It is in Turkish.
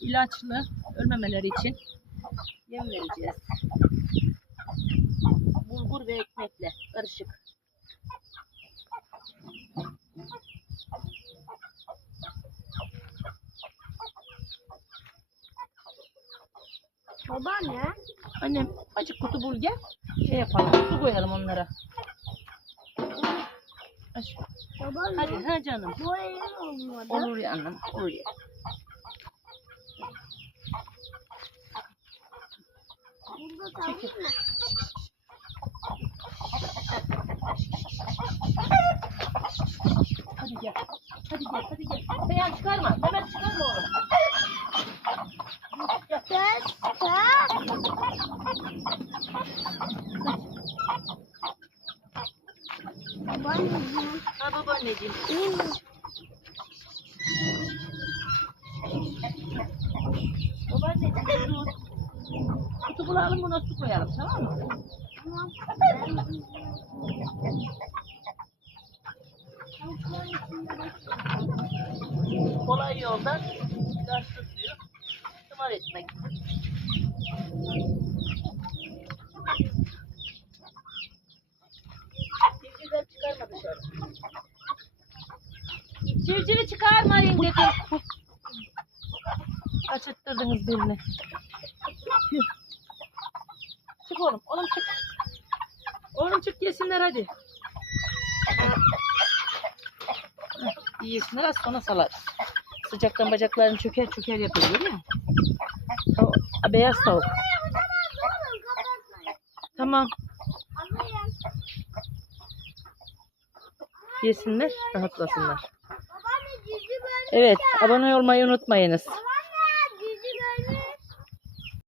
ilaçlı ölmemeleri için yem vereceğiz. Bulgur ve ekmekle karışık. Babaanne. Annem acık kutu bul gel. Şey yapalım. Su koyalım onlara. Aç. Babaanne. Hadi ha canım. Bu olmadı. Olur ya annem. Olur ya. Mu? Hadi gel. Hadi gel. Hadi gel. Seyhan çıkarma. Mehmet çıkarma oğlum. Gel. Babaanneciğim. Ha? Babaanneciğim Bulalım buna su koyalım tamam mı? Kolay yoldan ilaçlı suyu tımar etmek. Civcivler çıkarma dışarı. Civcivi çıkarmayın dedim. Açıttırdınız birini. Çık oğlum, oğlum çık. Oğlum çık yesinler hadi. İyi yesinler az sonra salarız. Sıcaktan bacaklarını çöker çöker yapıyor musun? O, beyaz tavuk. Tamam. Yesinler, rahatlasınlar. Evet, abone olmayı unutmayınız.